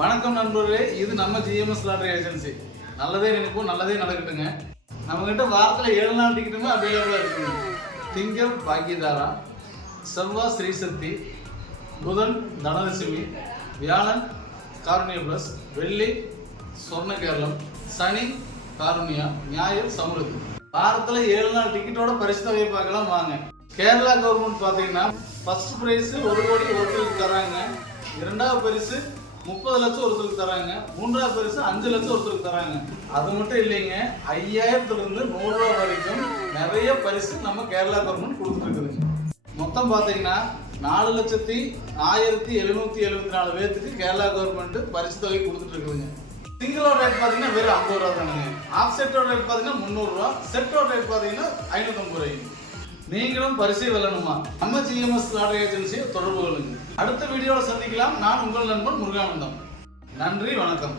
வணக்கம் நண்பர்களே இது நம்ம ஜிஎம்எஸ் லாட்ரி ஏஜென்சி நல்லதே நினைப்போம் நல்லதே நடக்கட்டுங்க. நம்மக்கிட்ட வாரத்தில் ஏழு நாள் டிக்கெட்டுமே அவைலபிளாக இருக்குங்க. திங்கள் பாக்கியதாரா செவ்வாய் ஸ்ரீசக்தி புதன் தனலட்சுமி வியாழன் காருண்ய பிளஸ் வெள்ளி சொர்ண கேரளம் சனி காருண்யா ஞாயிறு சமுருதி வாரத்தில் ஏழு நாள் டிக்கெட்டோட பரிசு தொகையை பார்க்கலாம் வாங்க. கேரளா கவர்மெண்ட் பார்த்தீங்கன்னா ஃபர்ஸ்ட் ப்ரைஸு ஒரு கோடி ஒருத்தருக்கு தராங்க. இரண்டாவது பரிசு முப்பது லட்சம் ஒருத்தருக்கு தராங்க. மூன்றாவது பரிசு அஞ்சு லட்சம் ஒருத்தருக்கு தராங்க. அது மட்டும் இல்லைங்க ஐயாயிரத்துல இருந்து வரைக்கும் நிறைய பரிசு நம்ம கேரளா கவர்மெண்ட் கொடுத்துருக்குதுங்க. மொத்தம் பார்த்தீங்கன்னா நாலு லட்சத்தி ஆயிரத்தி எழுநூத்தி எழுபத்தி நாலு பேர்த்துக்கு கேரளா கவர்மெண்ட் பரிசு தொகை கொடுத்துட்டு இருக்குதுங்க சிங்கிளோட ரேட் பார்த்தீங்கன்னா வெறும் ஐம்பது ரூபா தானுங்க. ஆஃப் செட்டோட ரேட் பார்த்தீங்கன்னா முந்நூறுரூவா. செட்டோட ரேட் பார்த்தீங்கன்னா ஐநூற்றம்பது ரூபாய் நீங்களும் பரிசை வெல்லணுமா? நம்ம ஜிஎம்எஸ் லாட்டரி ஏஜென்சியை தொடர்பு கொள்ளுங்க. அடுத்த வீடியோவில் சந்திக்கலாம். நான் உங்கள் நண்பன் முருகானந்தம். நன்றி வணக்கம்.